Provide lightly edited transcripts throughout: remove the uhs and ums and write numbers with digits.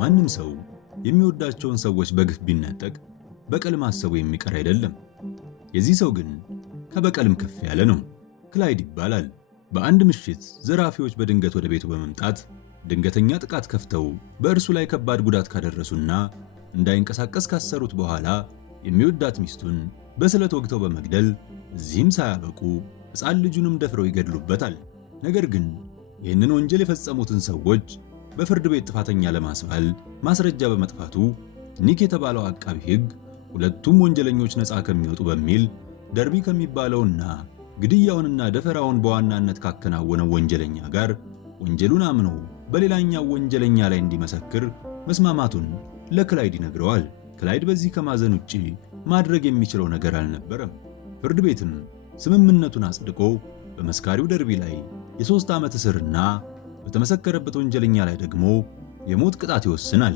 ማንም ሰው የሚወዳቸውን ሰዎች በግፍ ቢነጠቅ በቀል ማሰቡ የሚቀር አይደለም። የዚህ ሰው ግን ከበቀልም ከፍ ያለ ነው። ክላይድ ይባላል። በአንድ ምሽት ዘራፊዎች በድንገት ወደ ቤቱ በመምጣት ድንገተኛ ጥቃት ከፍተው በእርሱ ላይ ከባድ ጉዳት ካደረሱና እንዳይንቀሳቀስ ካሰሩት በኋላ የሚወዳት ሚስቱን በስለት ወግተው በመግደል እዚህም ሳያበቁ ሕፃን ልጁንም ደፍረው ይገድሉበታል። ነገር ግን ይህንን ወንጀል የፈጸሙትን ሰዎች በፍርድ ቤት ጥፋተኛ ለማስባል ማስረጃ በመጥፋቱ ኒክ የተባለው አቃቢ ሕግ ሁለቱም ወንጀለኞች ነፃ ከሚወጡ በሚል ደርቢ ከሚባለውና ግድያውንና ደፈራውን በዋናነት ካከናወነው ወንጀለኛ ጋር ወንጀሉን አምኖ በሌላኛው ወንጀለኛ ላይ እንዲመሰክር መስማማቱን ለክላይድ ይነግረዋል። ክላይድ በዚህ ከማዘን ውጪ ማድረግ የሚችለው ነገር አልነበረም። ፍርድ ቤትም ስምምነቱን አጽድቆ በመስካሪው ደርቢ ላይ የ3 ዓመት እስርና በተመሰከረበት ወንጀለኛ ላይ ደግሞ የሞት ቅጣት ይወስናል።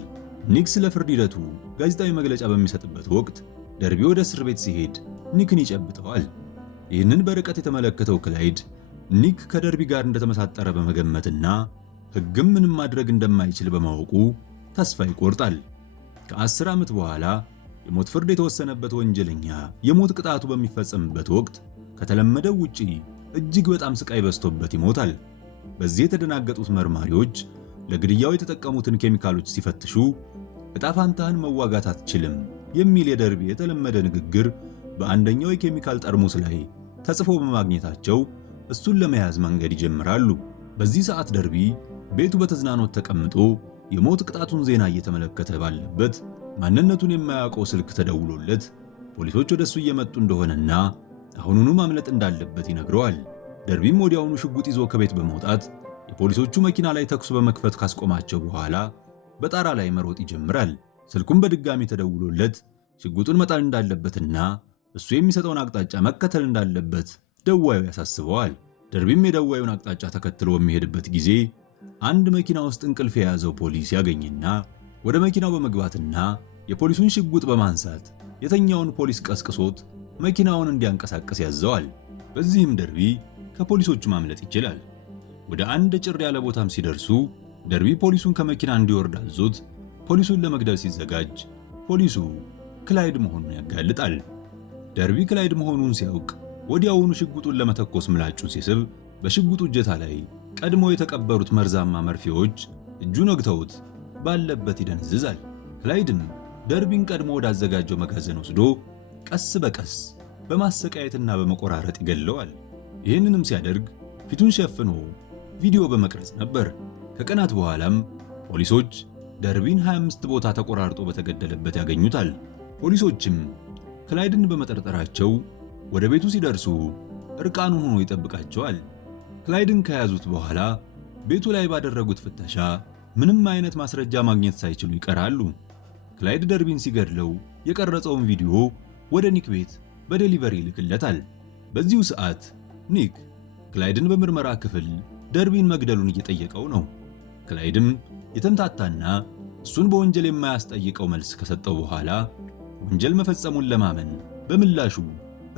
ኒክ ስለ ፍርድ ሂደቱ ጋዜጣዊ መግለጫ በሚሰጥበት ወቅት ደርቢ ወደ እስር ቤት ሲሄድ ኒክን ይጨብጠዋል። ይህንን በርቀት የተመለከተው ክላይድ ኒክ ከደርቢ ጋር እንደተመሳጠረ በመገመትና ሕግም ምንም ማድረግ እንደማይችል በማወቁ ተስፋ ይቆርጣል። ከ10 ዓመት በኋላ የሞት ፍርድ የተወሰነበት ወንጀለኛ የሞት ቅጣቱ በሚፈጸምበት ወቅት ከተለመደው ውጪ እጅግ በጣም ስቃይ በዝቶበት ይሞታል። በዚህ የተደናገጡት መርማሪዎች ለግድያው የተጠቀሙትን ኬሚካሎች ሲፈትሹ ዕጣ ፋንታህን መዋጋት አትችልም የሚል የደርቢ የተለመደ ንግግር በአንደኛው የኬሚካል ጠርሙስ ላይ ተጽፎ በማግኘታቸው እሱን ለመያዝ መንገድ ይጀምራሉ። በዚህ ሰዓት ደርቢ ቤቱ በተዝናኖት ተቀምጦ የሞት ቅጣቱን ዜና እየተመለከተ ባለበት ማንነቱን የማያውቀው ስልክ ተደውሎለት ፖሊሶች ወደሱ እየመጡ እንደሆነና አሁኑኑ ማምለጥ እንዳለበት ይነግረዋል። ደርቢም ወዲያውኑ ሽጉጥ ይዞ ከቤት በመውጣት የፖሊሶቹ መኪና ላይ ተኩስ በመክፈት ካስቆማቸው በኋላ በጣራ ላይ መሮጥ ይጀምራል። ስልኩም በድጋሚ ተደውሎለት ሽጉጡን መጣል እንዳለበትና እሱ የሚሰጠውን አቅጣጫ መከተል እንዳለበት ደዋዩ ያሳስበዋል። ደርቢም የደዋዩን አቅጣጫ ተከትሎ በሚሄድበት ጊዜ አንድ መኪና ውስጥ እንቅልፍ የያዘው ፖሊስ ያገኝና ወደ መኪናው በመግባትና የፖሊሱን ሽጉጥ በማንሳት የተኛውን ፖሊስ ቀስቅሶት መኪናውን እንዲያንቀሳቅስ ያዘዋል። በዚህም ደርቢ ከፖሊሶቹ ማምለጥ ይችላል። ወደ አንድ ጭር ያለ ቦታም ሲደርሱ ደርቢ ፖሊሱን ከመኪና እንዲወርድ አዞት ፖሊሱን ለመግደል ሲዘጋጅ ፖሊሱ ክላይድ መሆኑን ያጋልጣል። ደርቢ ክላይድ መሆኑን ሲያውቅ ወዲያውኑ ሽጉጡን ለመተኮስ ምላጩን ሲስብ በሽጉጡ እጀታ ላይ ቀድሞ የተቀበሩት መርዛማ መርፌዎች እጁን ወግተውት ባለበት ይደነዝዛል። ክላይድም ደርቢን ቀድሞ ወዳዘጋጀው መጋዘን ወስዶ ቀስ በቀስ በማሰቃየትና በመቆራረጥ ይገለዋል። ይህንንም ሲያደርግ ፊቱን ሸፍኖ ቪዲዮ በመቅረጽ ነበር። ከቀናት በኋላም ፖሊሶች ደርቢን 25 ቦታ ተቆራርጦ በተገደለበት ያገኙታል። ፖሊሶችም ክላይድን በመጠርጠራቸው ወደ ቤቱ ሲደርሱ እርቃኑን ሆኖ ይጠብቃቸዋል። ክላይድን ከያዙት በኋላ ቤቱ ላይ ባደረጉት ፍተሻ ምንም አይነት ማስረጃ ማግኘት ሳይችሉ ይቀራሉ። ክላይድ ደርቢን ሲገድለው የቀረጸውን ቪዲዮ ወደ ኒክ ቤት በዴሊቨሪ ይልክለታል። በዚሁ ሰዓት ኒክ ክላይድን በምርመራ ክፍል ደርቢን መግደሉን እየጠየቀው ነው። ክላይድም የተምታታና እሱን በወንጀል የማያስጠይቀው መልስ ከሰጠው በኋላ ወንጀል መፈጸሙን ለማመን በምላሹ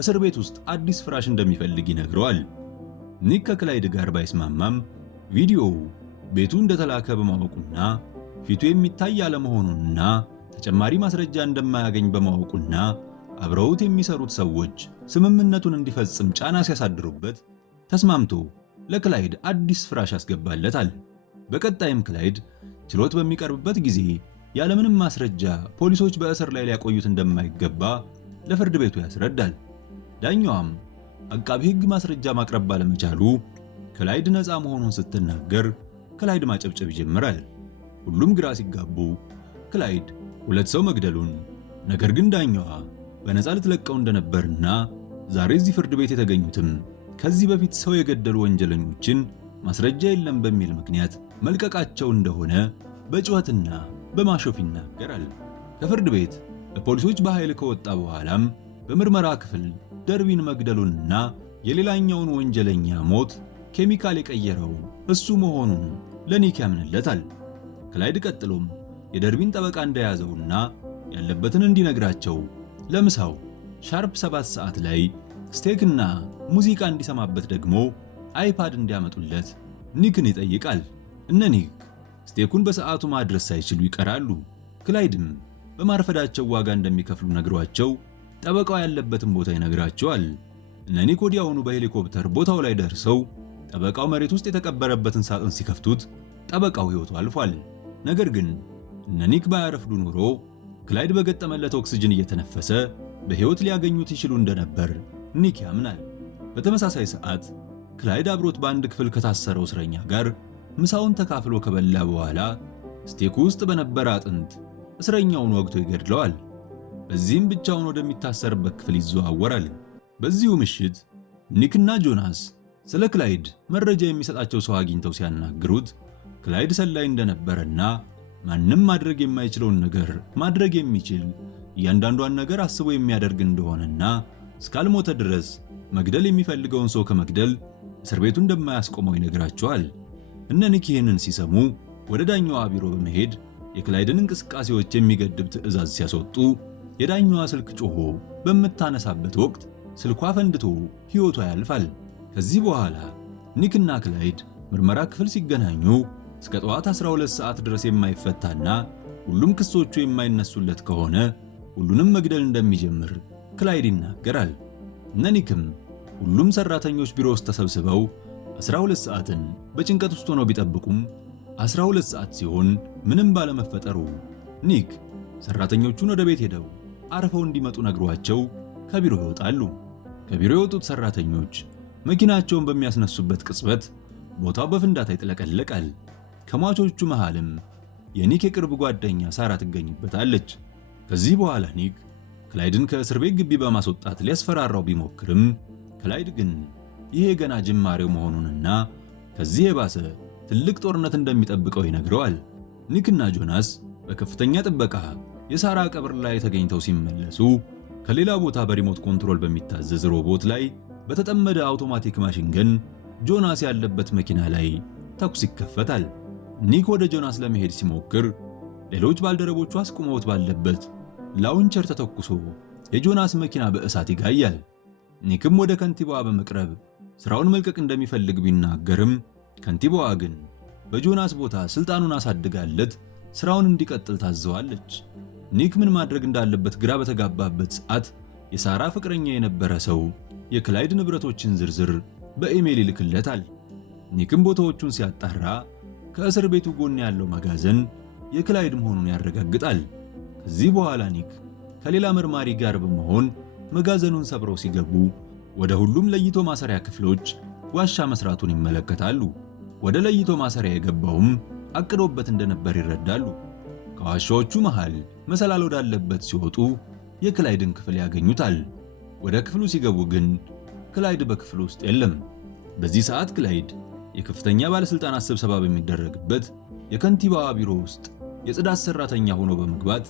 እስር ቤት ውስጥ አዲስ ፍራሽ እንደሚፈልግ ይነግረዋል። ኒክ ከክላይድ ጋር ባይስማማም ቪዲዮው ቤቱ እንደተላከ በማወቁና ፊቱ የሚታይ አለመሆኑንና ተጨማሪ ማስረጃ እንደማያገኝ በማወቁና አብረውት የሚሰሩት ሰዎች ስምምነቱን እንዲፈጽም ጫና ሲያሳድሩበት ተስማምቶ ለክላይድ አዲስ ፍራሽ ያስገባለታል። በቀጣይም ክላይድ ችሎት በሚቀርብበት ጊዜ ያለምንም ማስረጃ ፖሊሶች በእስር ላይ ሊያቆዩት እንደማይገባ ለፍርድ ቤቱ ያስረዳል። ዳኛዋም አቃቢ ሕግ ማስረጃ ማቅረብ ባለመቻሉ ክላይድ ነፃ መሆኑን ስትናገር ክላይድ ማጨብጨብ ይጀምራል። ሁሉም ግራ ሲጋቡ ክላይድ ሁለት ሰው መግደሉን ነገር ግን ዳኛዋ በነፃ ልትለቀው እንደነበርና ዛሬ እዚህ ፍርድ ቤት የተገኙትም ከዚህ በፊት ሰው የገደሉ ወንጀለኞችን ማስረጃ የለም በሚል ምክንያት መልቀቃቸው እንደሆነ በጩኸትና በማሾፍ ይናገራል። ከፍርድ ቤት ለፖሊሶች በኃይል ከወጣ በኋላም በምርመራ ክፍል ደርቢን መግደሉንና የሌላኛውን ወንጀለኛ ሞት ኬሚካል የቀየረው እሱ መሆኑን ለኒክ ያምንለታል። ክላይድ ቀጥሎም የደርቢን ጠበቃ እንደያዘውና ያለበትን እንዲነግራቸው ለምሳው ሻርፕ 7 ሰዓት ላይ ስቴክና ሙዚቃ እንዲሰማበት ደግሞ አይፓድ እንዲያመጡለት ኒክን ይጠይቃል። እነ ኒክ ስቴኩን በሰዓቱ ማድረስ ሳይችሉ ይቀራሉ። ክላይድም በማርፈዳቸው ዋጋ እንደሚከፍሉ ነግሯቸው ጠበቃው ያለበትን ቦታ ይነግራቸዋል። እነ ኒክ ወዲያውኑ በሄሊኮፕተር ቦታው ላይ ደርሰው ጠበቃው መሬት ውስጥ የተቀበረበትን ሳጥን ሲከፍቱት ጠበቃው ሕይወቱ አልፏል። ነገር ግን እነ ኒክ ባያረፍዱ ኖሮ ክላይድ በገጠመለት ኦክሲጅን እየተነፈሰ በሕይወት ሊያገኙት ይችሉ እንደነበር ኒክ ያምናል። በተመሳሳይ ሰዓት ክላይድ አብሮት በአንድ ክፍል ከታሰረው እስረኛ ጋር ምሳውን ተካፍሎ ከበላ በኋላ ስቴኩ ውስጥ በነበረ አጥንት እስረኛውን ወግቶ ይገድለዋል። በዚህም ብቻውን ወደሚታሰርበት ክፍል ይዘዋወራል። በዚሁ ምሽት ኒክና ጆናስ ስለ ክላይድ መረጃ የሚሰጣቸው ሰው አግኝተው ሲያናግሩት ክላይድ ሰላይ እንደነበረና ማንም ማድረግ የማይችለውን ነገር ማድረግ የሚችል እያንዳንዷን ነገር አስቦ የሚያደርግ እንደሆነና እስካልሞተ ድረስ መግደል የሚፈልገውን ሰው ከመግደል እስር ቤቱ እንደማያስቆመው ይነግራቸዋል። እነ ኒክ ይህንን ሲሰሙ ወደ ዳኛዋ ቢሮ በመሄድ የክላይድን እንቅስቃሴዎች የሚገድብ ትዕዛዝ ሲያስወጡ የዳኛዋ ስልክ ጮሆ በምታነሳበት ወቅት ስልኳ ፈንድቶ ሕይወቷ ያልፋል። ከዚህ በኋላ ኒክና ክላይድ ምርመራ ክፍል ሲገናኙ እስከ ጠዋት 12 ሰዓት ድረስ የማይፈታና ሁሉም ክሶቹ የማይነሱለት ከሆነ ሁሉንም መግደል እንደሚጀምር ክላይድ ይናገራል። እነ ኒክም ሁሉም ሰራተኞች ቢሮ ውስጥ ተሰብስበው 12 ሰዓትን በጭንቀት ውስጥ ሆነው ቢጠብቁም 12 ሰዓት ሲሆን ምንም ባለመፈጠሩ ኒክ ሰራተኞቹን ወደ ቤት ሄደው አርፈው እንዲመጡ ነግሯቸው ከቢሮ ይወጣሉ። ከቢሮ የወጡት ሰራተኞች መኪናቸውን በሚያስነሱበት ቅጽበት ቦታው በፍንዳታ ይጥለቀለቃል። ከሟቾቹ መሃልም የኒክ የቅርብ ጓደኛ ሳራ ትገኝበታለች። ከዚህ በኋላ ኒክ ክላይድን ከእስር ቤት ግቢ በማስወጣት ሊያስፈራራው ቢሞክርም ክላይድ ግን ይሄ ገና ጅማሬው መሆኑንና ከዚህ የባሰ ትልቅ ጦርነት እንደሚጠብቀው ይነግረዋል። ኒክና ጆናስ በከፍተኛ ጥበቃ የሳራ ቀብር ላይ ተገኝተው ሲመለሱ ከሌላ ቦታ በሪሞት ኮንትሮል በሚታዘዝ ሮቦት ላይ በተጠመደ አውቶማቲክ ማሽን ገን ጆናስ ያለበት መኪና ላይ ተኩስ ይከፈታል። ኒክ ወደ ጆናስ ለመሄድ ሲሞክር ሌሎች ባልደረቦቹ አስቆመውት ባለበት ላውንቸር ተተኩሶ የጆናስ መኪና በእሳት ይጋያል። ኒክም ወደ ከንቲባዋ በመቅረብ ስራውን መልቀቅ እንደሚፈልግ ቢናገርም ከንቲባዋ ግን በጆናስ ቦታ ስልጣኑን አሳድጋለት ስራውን እንዲቀጥል ታዘዋለች። ኒክ ምን ማድረግ እንዳለበት ግራ በተጋባበት ሰዓት የሳራ ፍቅረኛ የነበረ ሰው የክላይድ ንብረቶችን ዝርዝር በኢሜል ይልክለታል። ኒክም ቦታዎቹን ሲያጣራ ከእስር ቤቱ ጎን ያለው መጋዘን የክላይድ መሆኑን ያረጋግጣል። ከዚህ በኋላ ኒክ ከሌላ መርማሪ ጋር በመሆን መጋዘኑን ሰብረው ሲገቡ ወደ ሁሉም ለይቶ ማሰሪያ ክፍሎች ዋሻ መስራቱን ይመለከታሉ። ወደ ለይቶ ማሰሪያ የገባውም አቅዶበት እንደነበር ይረዳሉ። ከዋሻዎቹ መሃል መሰላል ወዳለበት ሲወጡ የክላይድን ክፍል ያገኙታል። ወደ ክፍሉ ሲገቡ ግን ክላይድ በክፍሉ ውስጥ የለም። በዚህ ሰዓት ክላይድ የከፍተኛ ባለስልጣናት ስብሰባ በሚደረግበት የከንቲባዋ ቢሮ ውስጥ የጽዳት ሰራተኛ ሆኖ በመግባት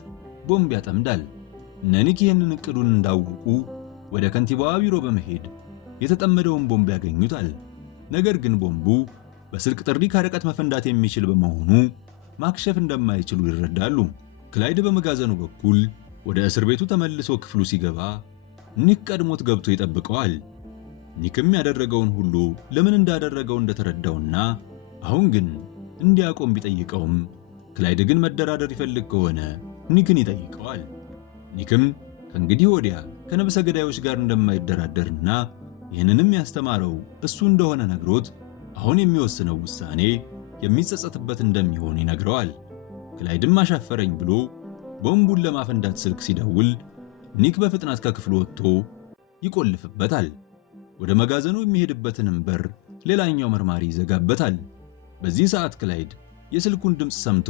ቦምብ ያጠምዳል። እነ ኒክ ይህንን እቅዱን እንዳወቁ ወደ ከንቲባዋ ቢሮ በመሄድ የተጠመደውን ቦምብ ያገኙታል። ነገር ግን ቦምቡ በስልክ ጥሪ ከርቀት መፈንዳት የሚችል በመሆኑ ማክሸፍ እንደማይችሉ ይረዳሉ። ክላይድ በመጋዘኑ በኩል ወደ እስር ቤቱ ተመልሶ ክፍሉ ሲገባ ኒክ ቀድሞት ገብቶ ይጠብቀዋል። ኒክም ያደረገውን ሁሉ ለምን እንዳደረገው እንደተረዳውና አሁን ግን እንዲያቆም ቢጠይቀውም ክላይድ ግን መደራደር ይፈልግ ከሆነ ኒክን ይጠይቀዋል። ኒክም ከእንግዲህ ወዲያ ከነብሰ ገዳዮች ጋር እንደማይደራደርና ይህንንም ያስተማረው እሱ እንደሆነ ነግሮት አሁን የሚወስነው ውሳኔ የሚጸጸትበት እንደሚሆን ይነግረዋል። ክላይድም አሻፈረኝ ብሎ ቦምቡን ለማፈንዳት ስልክ ሲደውል ኒክ በፍጥነት ከክፍሉ ወጥቶ ይቆልፍበታል። ወደ መጋዘኑ የሚሄድበትንም በር ሌላኛው መርማሪ ይዘጋበታል። በዚህ ሰዓት ክላይድ የስልኩን ድምፅ ሰምቶ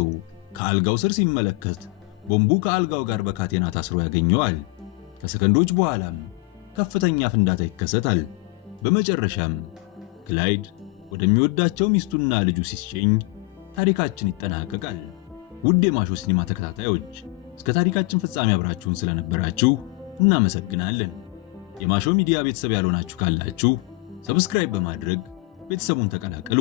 ከአልጋው ስር ሲመለከት ቦምቡ ከአልጋው ጋር በካቴና ታስሮ ያገኘዋል። ከሰከንዶች በኋላም ከፍተኛ ፍንዳታ ይከሰታል። በመጨረሻም ክላይድ ወደሚወዳቸው ሚስቱና ልጁ ሲሸኝ ታሪካችን ይጠናቀቃል። ውድ የማሾ ሲኒማ ተከታታዮች እስከ ታሪካችን ፍጻሜ አብራችሁን ስለነበራችሁ እናመሰግናለን። የማሾ ሚዲያ ቤተሰብ ያልሆናችሁ ካላችሁ ሰብስክራይብ በማድረግ ቤተሰቡን ተቀላቀሉ።